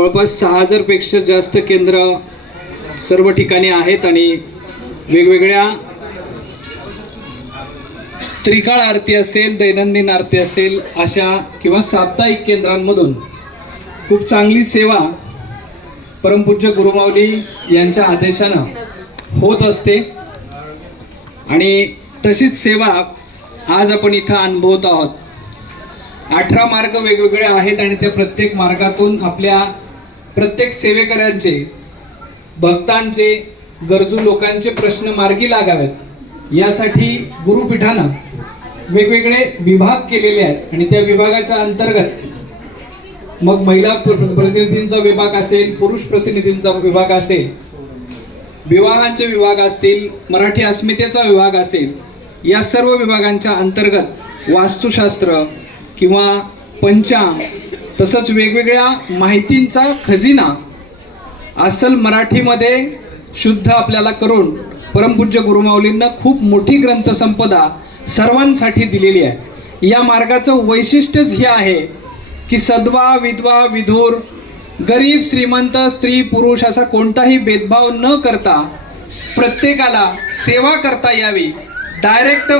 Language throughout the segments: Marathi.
जवळपास 6000 पेक्षा जास्त केंद्र सर्व ठिकाणी आहेत आणि वेगवेगळ्या त्रिकाळ आरती असेल, दैनंदिन आरती असेल, अशा किंवा साप्ताहिक केंद्रांमधून खूप चांगली सेवा परमपूज्य गुरुमाऊली यांच्या आदेशानं होत असते आणि तशीच सेवा आज आपण इथं अनुभवत आहोत. 18 मार्ग वेगवेगळे आहेत आणि त्या प्रत्येक मार्गातून आपल्या प्रत्येक सेवेकऱ्यांचे, भक्तांचे, गरजू लोकांचे प्रश्न मार्गी लागावेत यासाठी गुरुपीठानं वेगवेगळे विभाग केलेले आहेत आणि त्या विभागाच्या अंतर्गत मग महिला प्रतिनिधींचा विभाग असेल, पुरुष प्रतिनिधींचा विभाग असेल, विवाहांचे विभाग असतील, मराठी अस्मितेचा विभाग असेल, या सर्व विभागांच्या अंतर्गत वास्तुशास्त्र किंवा पंचांग तसंच वेगवेगळ्या माहितींचा खजिना अस्सल मराठीमध्ये शुद्ध आपल्याला करून परमपूज्य गुरुमाऊलींना खूप मोठी ग्रंथसंपदा सर्वांसाठी दिलेली आहे. या मार्गाचं वैशिष्ट्यच हे आहे की सद्वा, विधवा, विधूर, गरीब, श्रीमंत, स्त्री, पुरुष असा कोणताही भेदभाव न करता प्रत्येकाला सेवा करता यावी. डायरेक्ट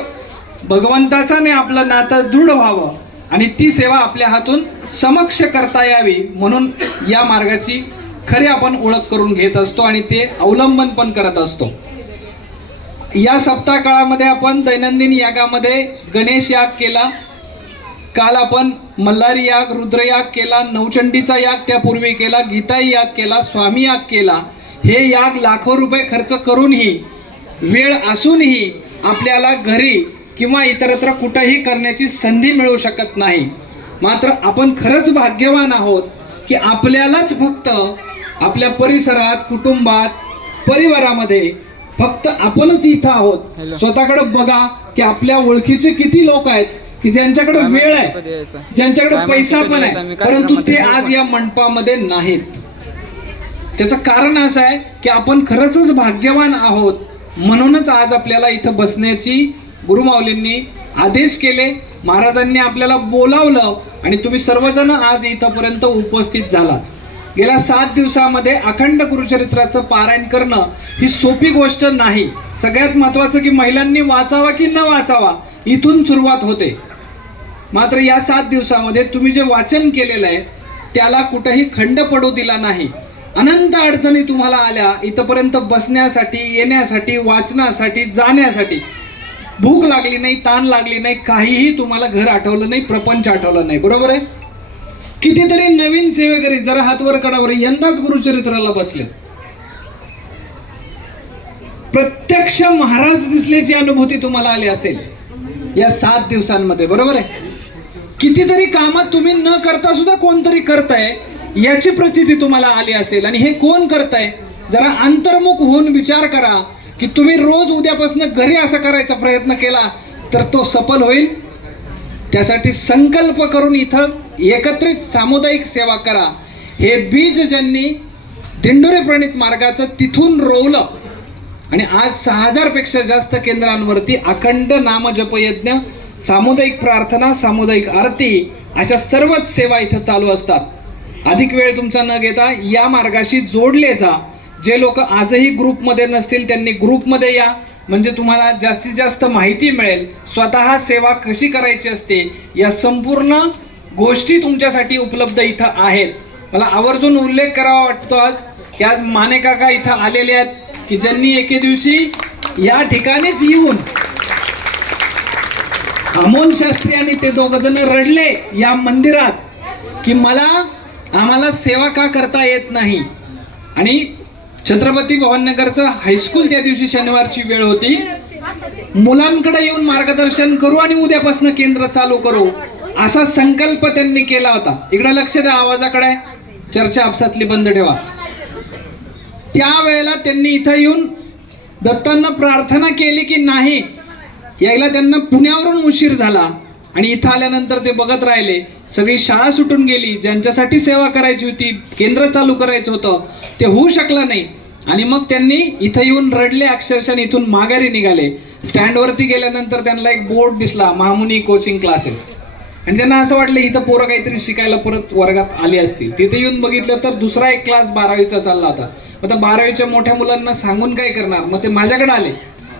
भगवंताचाने आपलं नातं दृढ व्हावं आणि ती सेवा आपल्या हातून समक्ष करता यावी म्हणून या मार्गाची खरी आपण ओळख करून घेत असतो आणि ते अवलंबन पण करत असतो. या सप्ताह काळामध्ये आपण दैनंदिन यागामध्ये गणेश याग केला, काल आपण मल्हारी याग, रुद्रयाग केला, नवचंडीचा याग त्यापूर्वी केला, गीताई याग केला, स्वामी याग केला. हे याग लाखो रुपये खर्च करूनही, वेळ असूनही आपल्याला घरी किंवा इतरत्र कुठेही करण्याची संधी मिळू शकत नाही. मात्र आपण खरंच भाग्यवान आहोत की आपल्यालाच फक्त आपल्या परिसरात, कुटुंबात, परिवारामध्ये फक्त आपणच इथं आहोत. स्वतःकडे बघा की आपल्या ओळखीचे किती लोक आहेत की ज्यांच्याकडे वेळ आहे, ज्यांच्याकडे पैसा पण आहे, परंतु ते आज या मंडपामध्ये नाहीत. त्याचं कारण असं आहे की आपण खरंच भाग्यवान आहोत म्हणूनच आज आपल्याला इथं बसण्याची गुरुमाऊलींनी आदेश केले, महाराजांनी आपल्याला बोलावलं आणि तुम्ही सर्वजण आज इथंपर्यंत उपस्थित झाला. गेल्या 7 दिवसामध्ये अखंड गुरुचरित्राचं पारायण करणं ही सोपी गोष्ट नाही. सगळ्यात महत्त्वाचं की महिलांनी वाचावा की न वाचावा इथून सुरुवात होते. मात्र या 7 दिवसामध्ये तुम्ही जे वाचन केलेलं आहे त्याला कुठेही खंड पडू दिला नाही. अनंत अडचणी तुम्हाला आल्या इथपर्यंत बसण्यासाठी, येण्यासाठी, वाचनासाठी, जाण्यासाठी. भूक लागली नाही, ताण लागली नाही, काहीही तुम्हाला घर आठवलं नाही, प्रपंच आठवलं नाही. बरोबर आहे? कितीतरी नवीन सेवेकरी जरा हातवर कडावर यंदाच गुरुचरित्राला बसले, प्रत्यक्ष महाराज दिसल्याची अनुभूती तुम्हाला आली असेल या 7 दिवसांमध्ये. बरोबर आहे? कितीतरी कामात तुम्ही न करता सुद्धा कोणतरी करताय याची प्रचिती तुम्हाला आली असेल. आणि हे कोण करताय जरा अंतर्मुख होऊन विचार करा की तुम्ही रोज उद्यापासून घरी असा करायचा प्रयत्न केला तर तो सफल होईल. त्यासाठी संकल्प करून इथं एकत्रित सामुदायिक सेवा करा. हे बीज ज्यांनी दिंडोरी प्रणित मार्गाचं तिथून रोवलं आणि आज 6000 पेक्षा जास्त केंद्रांवरती अखंड नामजप यज्ञ, सामुदायिक प्रार्थना, सामुदायिक आरती अशा सर्वच सेवा इथं चालू असतात. अधिक वेळ तुमचा न घेता या मार्गाशी जोडले जा. जे लोक आजही ग्रुपमध्ये नसतील त्यांनी ग्रुपमध्ये या, म्हणजे तुम्हाला जास्तीत जास्त माहिती मिळेल. स्वतः सेवा कशी करायची असते या संपूर्ण गोष्टी तुमच्यासाठी उपलब्ध इथं आहेत. मला आवर्जून उल्लेख करावा वाटतो आज की आज माने काका इथं आलेले आहेत की ज्यांनी एके दिवशी या ठिकाणीच येऊन अमोल शास्त्री आणि ते दोघजण रडले या मंदिरात की आम्हाला सेवा का करता येत नाही. आणि छत्रपती भवानीनगरचं हायस्कूल त्या दिवशी शनिवारची वेळ होती. मुलांकडे येऊन मार्गदर्शन करू आणि उद्यापासून केंद्र चालू करू असा संकल्प त्यांनी केला होता. इकडे लक्ष द्या, आवाजाकडे, चर्चा आपसातली बंद ठेवा. त्यावेळेला त्यांनी इथं येऊन दत्तांना प्रार्थना केली की नाही यायला त्यांना पुण्यावरून उशीर झाला आणि इथं आल्यानंतर ते बघत राहिले. सगळी शाळा सुटून गेली. ज्यांच्यासाठी सेवा करायची होती, केंद्र चालू करायचं होतं, ते होऊ शकलं नाही. आणि मग त्यांनी इथं येऊन रडले अक्षरशः. इथून माघारी निघाले. स्टँडवरती गेल्यानंतर त्यांना एक बोर्ड दिसला, महामुनी कोचिंग क्लासेस. आणि त्यांना असं वाटलं इथं पोरं काहीतरी शिकायला परत वर्गात आली असतील. तिथे येऊन बघितलं तर दुसरा एक क्लास 12वीचा चालला होता. आता 12वीच्या मोठ्या मुलांना सांगून काय करणार, मग ते माझ्याकडे आले.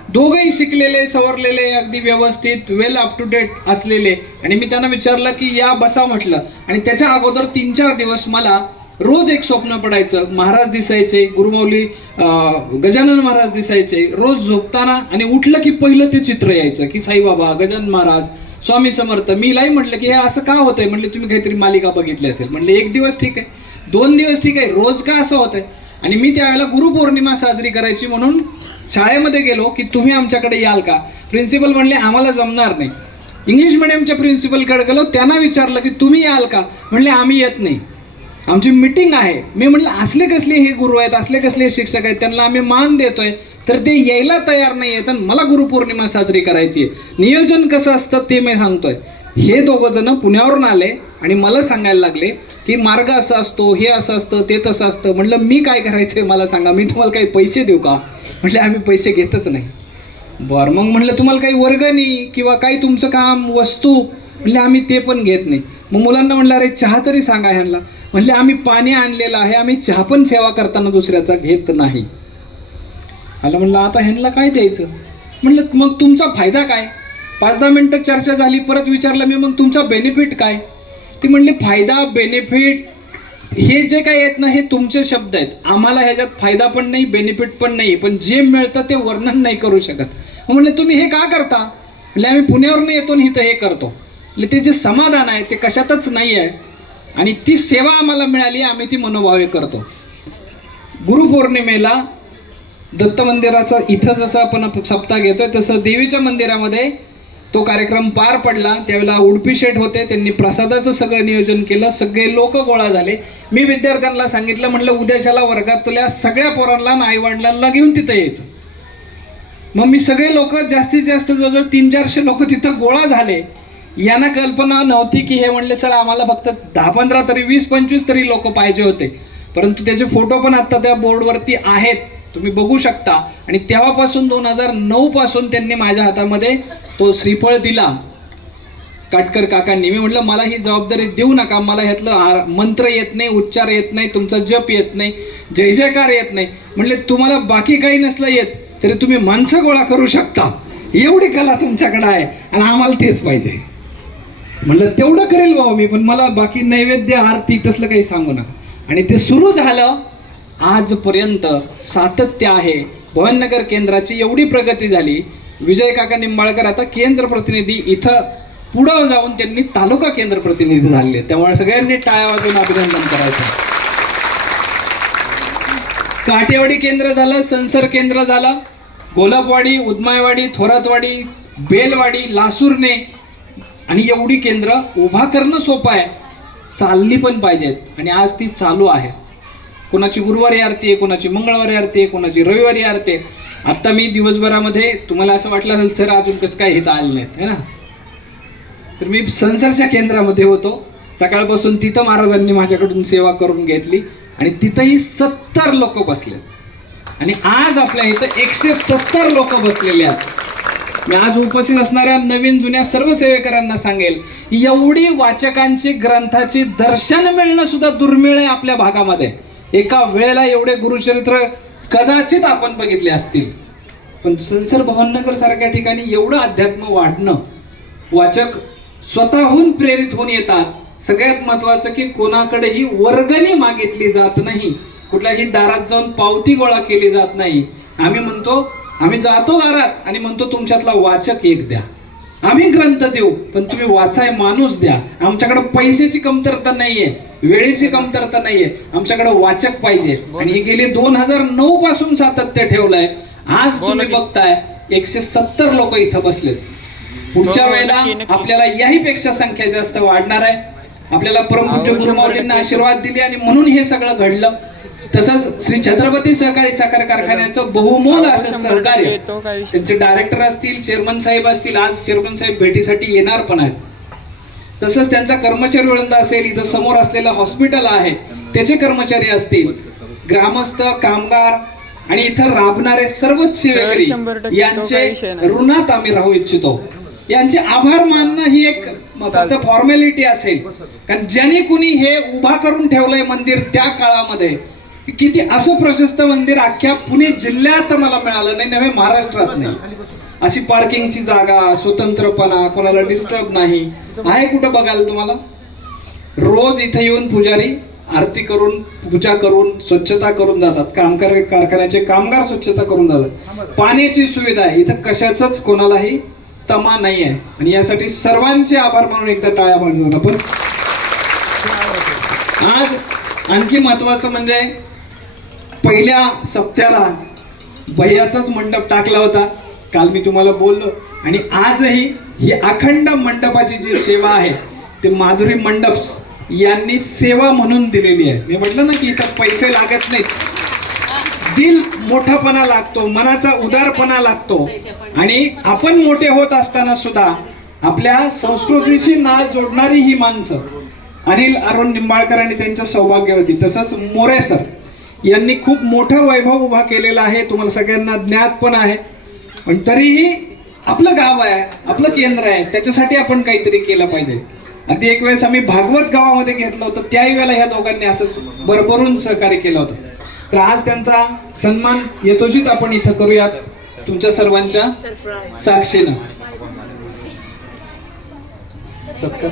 दोघंही शिकलेले, सवरलेले, अगदी व्यवस्थित, वेल अप टू डेट असलेले. आणि मी त्यांना विचारलं की या बसा म्हटलं. आणि त्याच्या अगोदर 3-4 दिवस मला रोज एक स्वप्न पडायचं. महाराज दिसायचे, गुरुमाऊली गजानन महाराज दिसायचे रोज झोपताना. आणि उठलं की पहिलं ते चित्र यायचं की साईबाबा, गजानन महाराज, स्वामी समर्थ. मी लाई म्हटलं की हे असं का होतंय. म्हणले तुम्ही काहीतरी मालिका बघितली असेल. म्हणले 1 दिवस ठीक आहे, 2 दिवस ठीक आहे, रोज का असं होतंय. आणि मी त्यावेळेला गुरुपौर्णिमा साजरी करायची म्हणून शाळेमध्ये गेलो की तुम्ही आमच्याकडे याल का. प्रिन्सिपल म्हणले आम्हाला जमणार नाही. इंग्लिश मिडियमच्या प्रिन्सिपलकडे गेलो, त्यांना विचारलं की तुम्ही याल का. म्हणले आम्ही येत नाही, आमची मीटिंग आहे. मी म्हटलं असले कसले हे गुरु आहेत, असले कसले शिक्षक आहेत, त्यांना आम्ही मान देतोय तर ते यायला तयार नाही आहेत. आणि मला गुरुपौर्णिमा साजरी करायची आहे. नियोजन कसं असतं ते मी सांगतोय. हे दोघं जण पुण्यावरून आले आणि मला सांगायला लागले की मार्ग असा असतो, हे असं असतं, ते तसं असतं. म्हटलं मी काय करायचंय मला सांगा, मी तुम्हाला काही पैसे देऊ का. म्हटले आम्ही पैसे घेतच नाही. बरं मग म्हटलं तुम्हाला काही वर्गणी किंवा काही तुमचं काम वस्तू. म्हटले आम्ही ते पण घेत नाही. मग मुलांना म्हटलं अरे चहा तरी सांगा ह्यांना. म्हटले आम्ही पाणी आणलेलं आहे, आम्ही चहा पण सेवा करताना दुसऱ्याचा घेत नाही. आलं म्हणलं आता ह्यांना काय द्यायचं. म्हटलं मग तुमचा फायदा काय. 5-10 मिनटं चर्चा झाली. परत विचारलं मी मग तुमचा बेनिफिट काय. ती म्हणली फायदा बेनिफिट हे जे काही आहेत ना हे तुमचे शब्द आहेत. आम्हाला ह्याच्यात फायदा पण नाही, बेनिफिट पण नाही, पण जे मिळतं ते वर्णन नाही करू शकत. म्हणले तुम्ही हे का करता. म्हणजे आम्ही पुण्यावरून येतो आणि इथं हे करतो. म्हणजे ते जे समाधान आहे ते कशातच नाही आहे. आणि ती सेवा आम्हाला मिळाली, आम्ही ती मनोभावे करतो. गुरुपौर्णिमेला दत्त मंदिराचा इथं जसं आपण सप्ताह घेतोय तसं देवीच्या मंदिरामध्ये तो कार्यक्रम पार पडला. त्यावेळेला उडपी शेठ होते, त्यांनी प्रसादाचं सगळं नियोजन केलं. सगळे लोक गोळा झाले. मी विद्यार्थ्यांना सांगितलं म्हटलं उद्याच्याला वर्गातल्या सगळ्या पोरांना आणि आईवडिलांना घेऊन तिथं यायचं. मग मी सगळे लोक जास्तीत जास्त जवळजवळ 300-400 लोक तिथं गोळा झाले. यांना कल्पना नव्हती की हे म्हणले सर आम्हाला फक्त 10-15 तरी 20-25 तरी लोक पाहिजे होते. परंतु त्याचे फोटो पण आता त्या बोर्डवरती आहेत, तुम्ही बघू शकता. आणि तेव्हापासून 2009 पासून त्यांनी माझ्या हातामध्ये तो श्रीफळ दिला काटकर काकांनी. मी म्हटलं मला ही जबाबदारी देऊ नका, मला ह्यातलं मंत्र येत नाही, उच्चार येत नाही, तुमचा जप येत नाही, जय जयकार येत नाही. म्हटले तुम्हाला बाकी काही नसलं येत तरी तुम्ही माणसं गोळा करू शकता, एवढी कला तुमच्याकडे आहे आणि आम्हाला तेच पाहिजे. म्हटलं तेवढं करेल भाऊ मी, पण मला बाकी नैवेद्य आरती तसलं काही सांगू नका. आणि ते सुरू झालं. आजपर्यंत सातत्य आहे. भवानीनगर केंद्राची एवढी प्रगती झाली. विजय काका निंबाळकर आता केंद्र प्रतिनिधी, इथं पुढं जाऊन त्यांनी तालुका केंद्र प्रतिनिधी झाले. त्यामुळे सगळ्यांनी टाळ्या वाजवून अभिनंदन करायचं. काटेवाडी केंद्र झालं, संसर केंद्र झालं, गोलापवाडी, उदमायवाडी, थोरातवाडी, बेलवाडी, लासूरने. आणि एवढी केंद्र उभा करणं सोपं आहे, चालली पण पाहिजेत. आणि आज ती चालू आहे. कोणाची गुरुवारी आरती आहे, कोणाची मंगळवारी आरती आहे, कोणाची रविवारी आरती आहे. आत्ता मी दिवसभरामध्ये तुम्हाला असं वाटलं असेल सर अजून कसं काय इथं आले नाहीत है ना. तर मी संसरच्या केंद्रामध्ये होतो सकाळपासून. तिथं महाराजांनी माझ्याकडून सेवा करून घेतली आणि तिथंही 70 लोक बसले. आणि आज आपल्या इथं 170 लोक बसलेले आहेत. मी आज उपस्थित असणाऱ्या नवीन जुन्या सर्व सेवेकरांना सांगेल, एवढी वाचकांची ग्रंथाची दर्शन मिळणं सुद्धा दुर्मिळ आहे आपल्या भागामध्ये. एका वेळेला एवढे गुरुचरित्र कदाचित आपण बघितले असतील. पण संसर भवानीनगर सारख्या ठिकाणी एवढं अध्यात्म वाढणं, वाचक स्वतःहून प्रेरित होऊन येतात. सगळ्यात महत्वाचं की कोणाकडेही वर्गणी मागितली जात नाही, कुठल्याही दारात जाऊन पावती गोळा केली जात नाही. आम्ही म्हणतो, आम्ही जातो दारात आणि म्हणतो तुमच्यातला वाचक एक द्या, आम्ही ग्रंथ देऊ पण तुम्ही वाचाय माणूस द्या. आमच्याकडे पैशाची कमतरता नाहीये, वेळेची कमतरता नाहीये, आमच्याकडे वाचक पाहिजे. आणि हे गेले 2009 पासून सातत्य ठेवलंय. आज तुम्ही बघताय 170 लोक इथं बसलेत. पुढच्या वेळेला आपल्याला याहीपेक्षा संख्या जास्त वाढणार आहे. आपल्याला परमपूज्य गुरुमाऊलींना आशीर्वाद दिले आणि म्हणून हे सगळं घडलं. तसंच श्री छत्रपती सहकारी साखर कारखान्याचं बहुमोल असं सहकार्य, त्यांचे डायरेक्टर असतील, चेअरमन साहेब असतील, आज चेअरमन साहेब भेटीसाठी येणार पण आहेत. तसंच त्यांचा कर्मचारी वृंद असेल, इथं समोर असलेलं हॉस्पिटल आहे त्याचे कर्मचारी असतील, ग्रामस्थ, कामगार आणि इथं राबणारे सर्वच सेवेकरी यांचे ऋणात आम्ही राहू इच्छितो. यांचे आभार मानणं ही एक फक्त फॉर्मॅलिटी असेल. कारण ज्याने कुणी हे उभा करून ठेवलंय मंदिर त्या काळामध्ये, किती असं प्रशस्त मंदिर अख्ख्या पुणे जिल्ह्यात मला मिळालं नाही, नव्हे महाराष्ट्रात नाही. अशी पार्किंगची जागा, स्वतंत्रपणा, कोणाला डिस्टर्ब नाही आहे कुठं बघायला तुम्हाला? रोज इथे येऊन पुजारी आरती करून, पूजा करून, स्वच्छता करून जातात. कारखान्याचे कामगार स्वच्छता करून जातात. पाण्याची सुविधा आहे इथं, कशाचंच कोणालाही तमा नाही आहे. आणि यासाठी सर्वांचे आभार मानून एकदा टाळ्या वाजवून आपण. आज आणखी महत्वाचं म्हणजे पहिल्या सप्त्याला भैयाचाच मंडप टाकला होता, काल मी तुम्हाला बोललो. आणि आजही ही अखंड मंडपाची जी सेवा आहे ते माधुरी मंडप्स यांनी सेवा म्हणून दिलेली आहे. मी म्हटलं ना की इथं पैसे लागत नाहीत, दिल मोठापणा लागतो, मनाचा उदारपणा लागतो. आणि आपण मोठे होत असताना सुद्धा आपल्या संस्कृतीशी नाळ जोडणारी ही माणसं अनिल अरुण निंबाळकर आणि त्यांच्या सौभाग्यवती, तसंच मोरे सर यांनी खूप मोठं वैभव उभा केलेला आहे. तुम्हाला सगळ्यांना ज्ञात पण आहे. पण तरीही आपलं गाव आहे, आपलं केंद्र आहे, त्याच्यासाठी आपण काहीतरी केलं पाहिजे. अगदी एक वेळेस आम्ही भागवत गावामध्ये घेतलं होतं, त्याही वेळेला ह्या दोघांनी असंच भरभरून सहकार्य केलं होतं. तर आज त्यांचा सन्मान यथोचित आपण इथं करूयात तुमच्या सर्वांच्या साक्षीनं. सत्कार